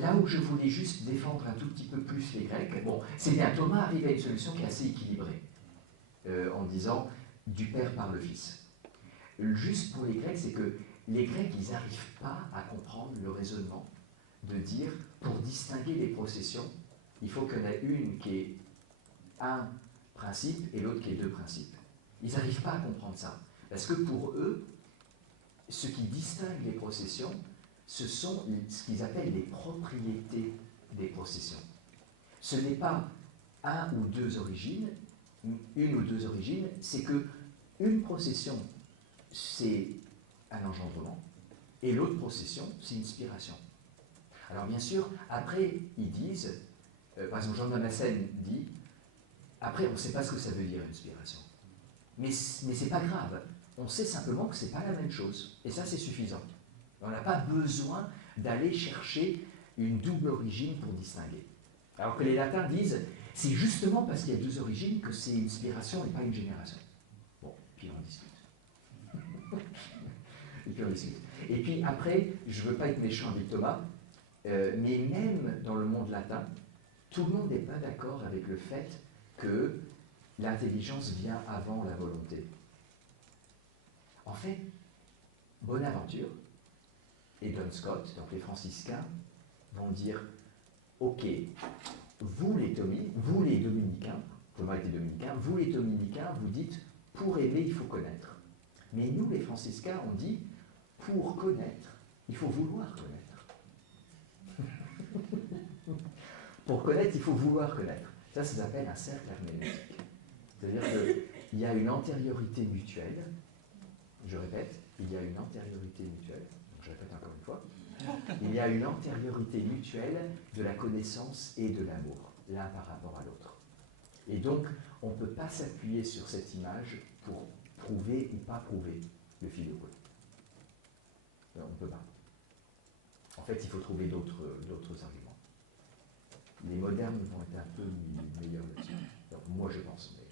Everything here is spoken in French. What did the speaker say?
là où je voulais juste défendre un tout petit peu plus les Grecs, bon, c'est bien, Thomas arrive à une solution qui est assez équilibrée, en disant du Père par le Fils. Juste pour les Grecs, c'est que les Grecs, ils n'arrivent pas à comprendre le raisonnement de dire, pour distinguer les processions, il faut qu'il y en ait une qui ait un principe et l'autre qui ait deux principes. Ils n'arrivent pas à comprendre ça. Parce que pour eux, ce qui distingue les processions, ce sont ce qu'ils appellent les propriétés des processions. Ce n'est pas une ou deux origines, c'est que une procession, c'est un engendrement, et l'autre procession, c'est une spiration. Alors bien sûr, après, ils disent, par exemple, Jean de Damascène dit, après, on ne sait pas ce que ça veut dire, une spiration. Mais ce n'est pas grave. On sait simplement que ce n'est pas la même chose. Et ça, c'est suffisant. On n'a pas besoin d'aller chercher une double origine pour distinguer. Alors que les latins disent, c'est justement parce qu'il y a deux origines que c'est une spiration et pas une génération. Bon, puis on discute. Et puis après, je ne veux pas être méchant avec Thomas, mais même dans le monde latin, tout le monde n'est pas d'accord avec le fait que l'intelligence vient avant la volonté. En fait, Bonaventure et John Scott, donc les franciscains, vont dire, ok, vous les dominicains, Thomas était dominicain, vous les dominicains, vous dites, pour aimer, il faut connaître. Mais nous, les franciscains, on dit, pour connaître, il faut vouloir connaître. Pour connaître, il faut vouloir connaître. Ça s'appelle un cercle herméneutique. C'est-à-dire qu'il y a une antériorité mutuelle, je répète, il y a une antériorité mutuelle, donc je répète encore une fois, il y a une antériorité mutuelle de la connaissance et de l'amour, l'un par rapport à l'autre. Et donc, on ne peut pas s'appuyer sur cette image pour prouver ou pas prouver le filioque. On ne peut pas. En fait, il faut trouver d'autres arguments. Les modernes vont être un peu meilleurs là-dessus. Moi, je pense. Mais